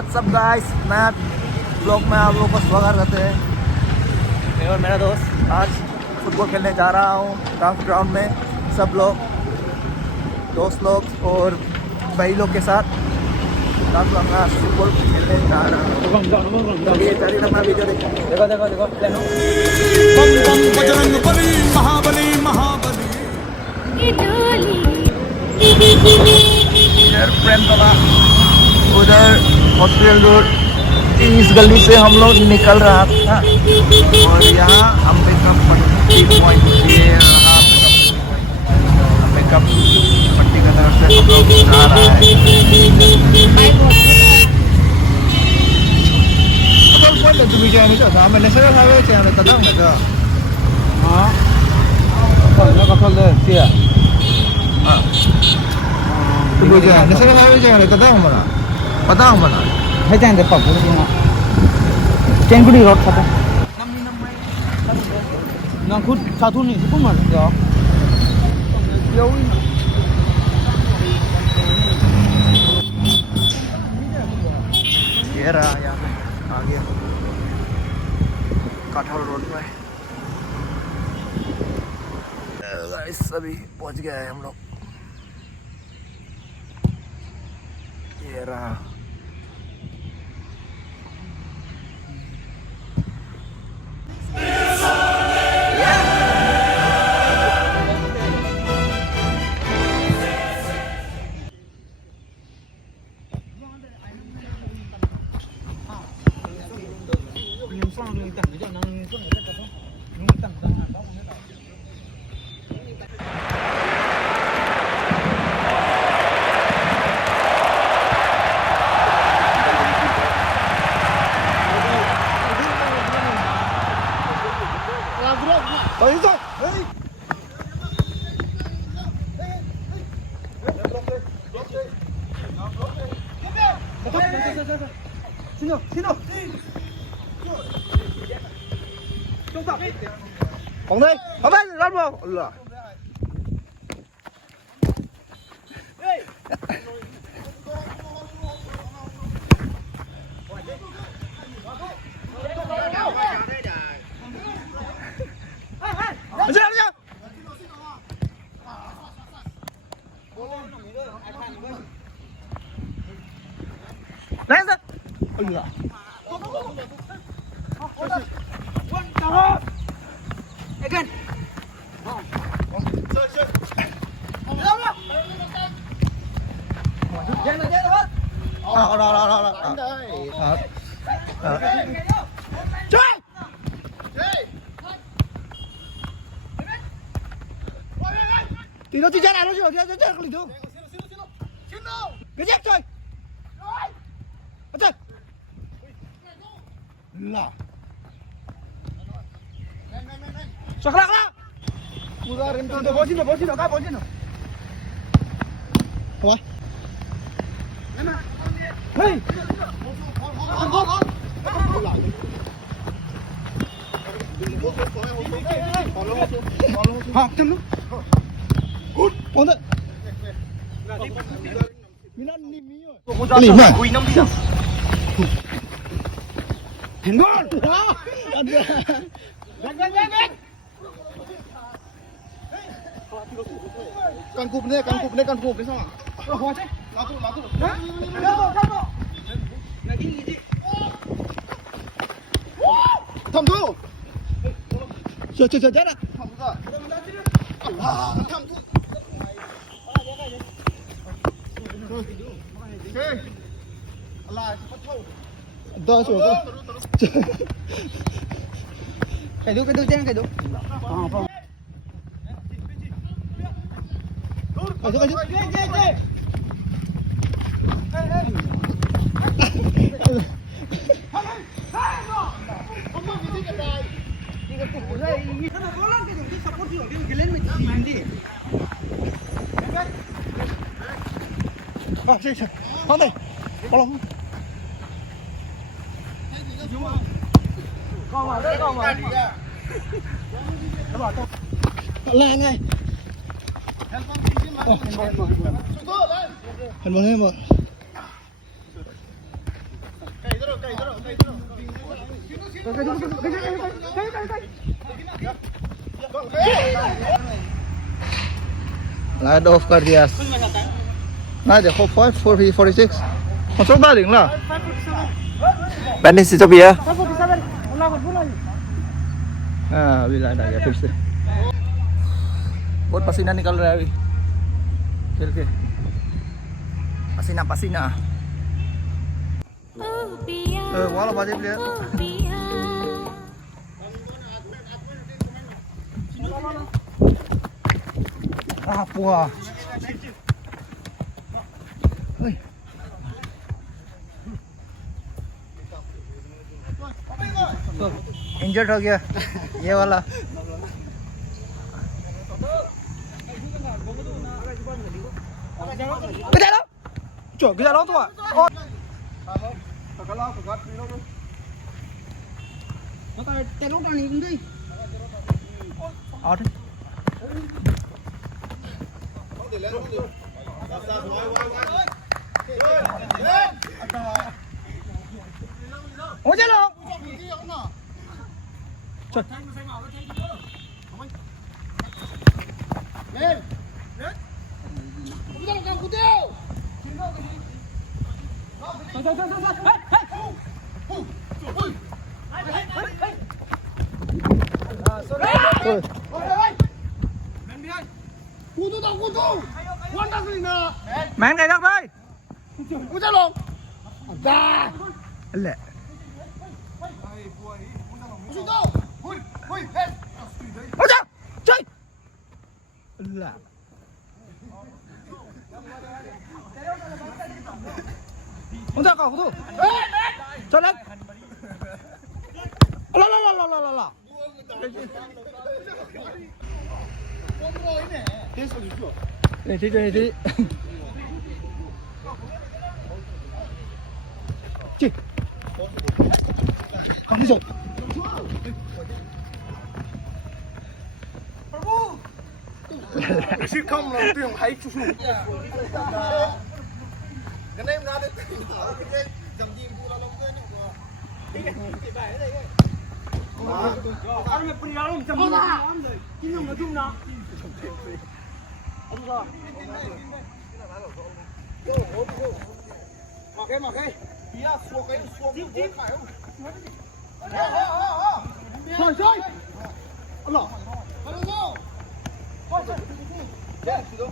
WhatsApp guys, नया blog में आप लोगों को स्वागत करते हैं। मैं और मेरा दोस्त आज फुटबॉल खेलने जा रहा हूँ टर्फ ग्राउंड में। सब लोग दोस्त लोग और भाई लोग के साथ टर्फ ग्राउंड में फुटबॉल खेलने जा रहा हूँ। चलिए चलिए अपना वीडियो देखो देखो देखो देखो। बम बम बजरंग बली महाबली महाबली इधर प्रेमतला, उधर हॉस्पिटल रोड। इस गली से हम लोग निकल रहा था और यहाँ अम्बेडकर पट्टी पॉइंट अम्बेडकर पट्टी की तरफ से हम लोग जा रहा है। पता हूँ मना है जाएंगे पापा चेंगुड़ी रोड था ना खुद साधु नहीं सुपर मार जाओ ये रहा यहाँ पे आगे काठौल रोड में सभी पहुंच गए हैं हम लोग। ये रहा Bóng đây, bóng đây, lăn vào. Lửa. Lên ra. Lửa. Again. Thì nó chỉ chết này, nó chỉ chết cái gì thôi. Cái chết trời. Chết. Là. Sakla sakla. Udah rem tuh bosin lo, kak bosin lo. Apa? Hei. Học chân luôn. Ổn đấy. Milan ni mi rồi. Lì mà. Quỳ năm đi nào. Handball. Gan. Con cụp này sao ạ? Hóa chứ. Lá tụ. Hả? Không. Này cái gì? Thầm thu. Chờ chết à? Thầm rồi. Thầm thu. Okay. Allah, cepat thâu. Dah sudah. Cái đu trên cái đu. Con này, con vào đây, con vào. Là ngay. Handball. Light off कर दिया ना देखो 5:46 masuk balik lah Venice itu ya अभी light आ गया फिर से बहुत पसीना निकल रहा है अभी खेल के पसीना पसीना वाला बाजे लिया पुआ इंजर्ड हो गया ये वाला Bisa lo tua. Main cái góc đây. Lẹ. Ôi trời, chơi. Lẹ. Ôi trời, cầu thủ. Cho lên. La. Này thì. Chị. Không rồi. Chị không là tiếng hay chú chú. Cái này em ra đấy. Dầm gì cũng là lông tươi nữa. Ăn một phần rau chấm muối. Kim nhung nó chung nó. Ông rồi. Mặc cái. Tí là xuống cái chip phải không? Rồi chơi. Ông lọ. Hello go. Thôi chơi. Chơi gì đâu.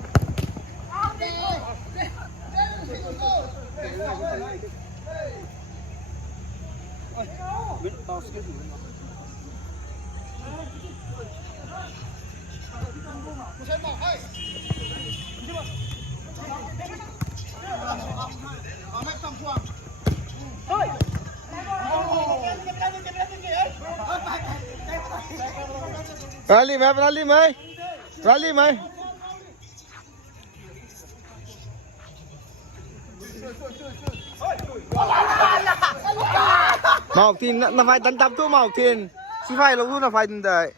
Rally mày. Màu thì là phải đánh tập tu màu tiền, chỉ phải là luôn là phải đấy.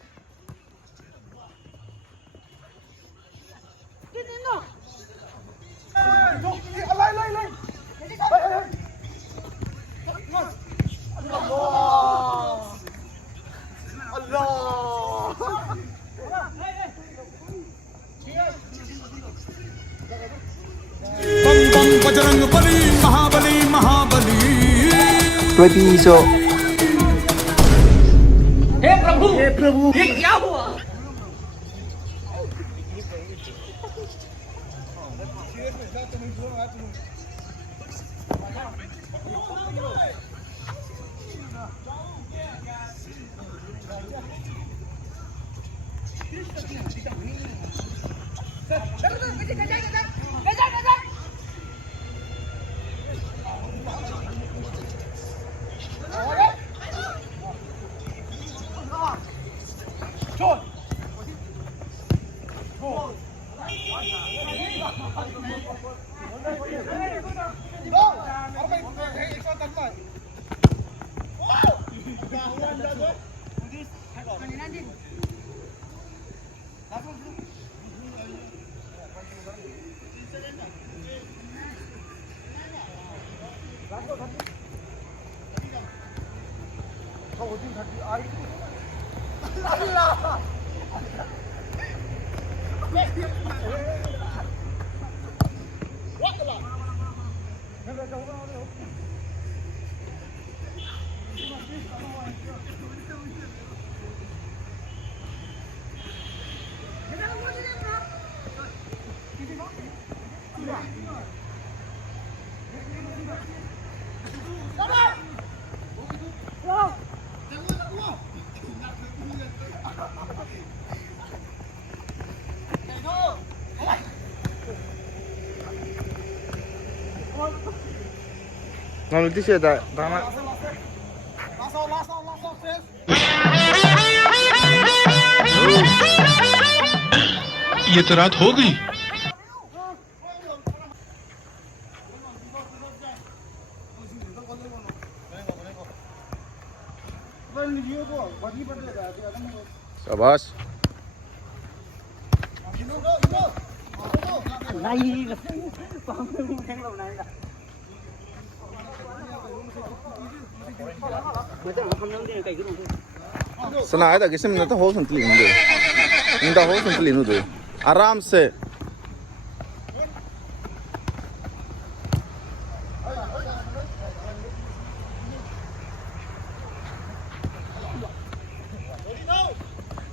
Bajrang Bali महाबली Tôi đi so. हे प्रभु ये क्या हुआ Ngon tí xe tại tám ạ. ये तो रात हो गई। शाबाश। सना है किसी में तो हो संतली नहीं दे, इंदा हो संतली नहीं दे, आराम से।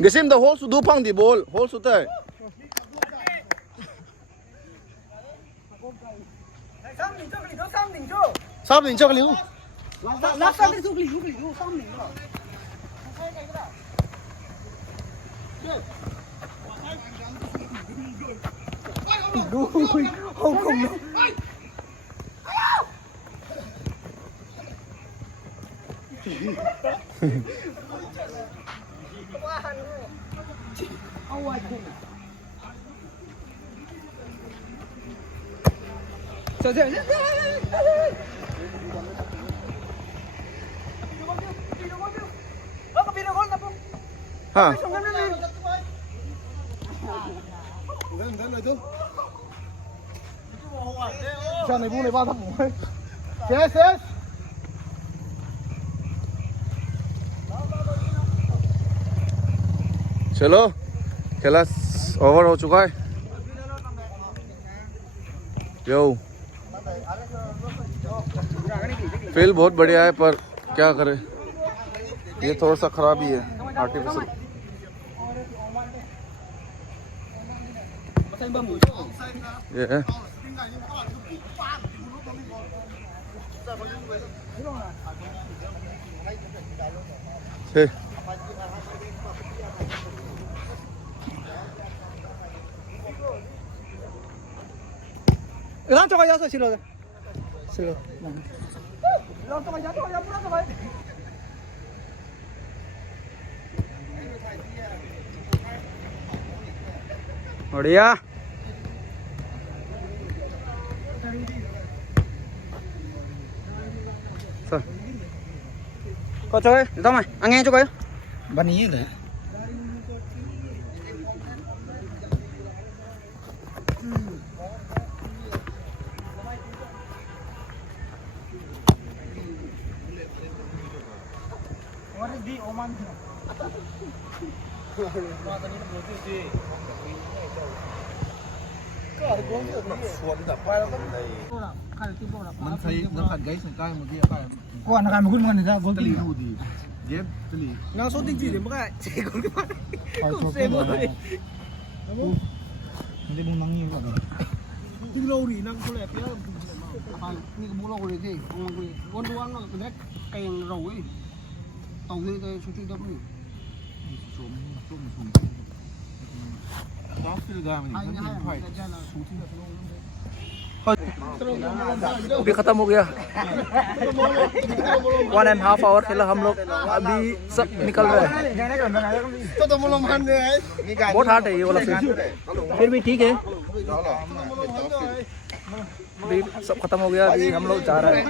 Gisim the hole su du pang di ball, hole su tay. Sao mình cho cái liu? Lát sao đi giúp lý sao mình rồi. Không không đâu. Chờ chờ nhé. Ha. Cho này bu này 3 thằng ngủ. Yes yes. चलो खेला over हो चुका है। यो feel बहुत बढ़िया है पर क्या करे, ये थोड़ा सा खराब ही है आर्टिफिशियल। ये है Ilan cho kaya sa sila? Sila. Ilan cho kaya pula to kaya. बढ़िया। Sao? Có chơi, tao mày, anh nghe cho coi. Bắn ý đấy. Mình thấy nó khăn gáy sừng cay một kia phải. Có anh làm một con này ra gol Tali nu di. Dép tali. Ngang số tinh chỉ để mà cái chỉ còn cái mắt. Không xem một cái. Hindi mo nang yun ako. Yung lâu thì năng có lẽ phía như cái bố lâu thì gì con đua nó cái nét cành rầu ấy tàu dây đây số trung tâm này Đó phi ra mình anh không phải. अभी खत्म हो गया 1.5 our खेला हम लोग, अभी सब निकल रहे हैं। बहुत हार्ड है ये वाला सीन, फिर भी ठीक है। अभी सब खत्म हो गया, अभी हम लोग जा रहे हैं।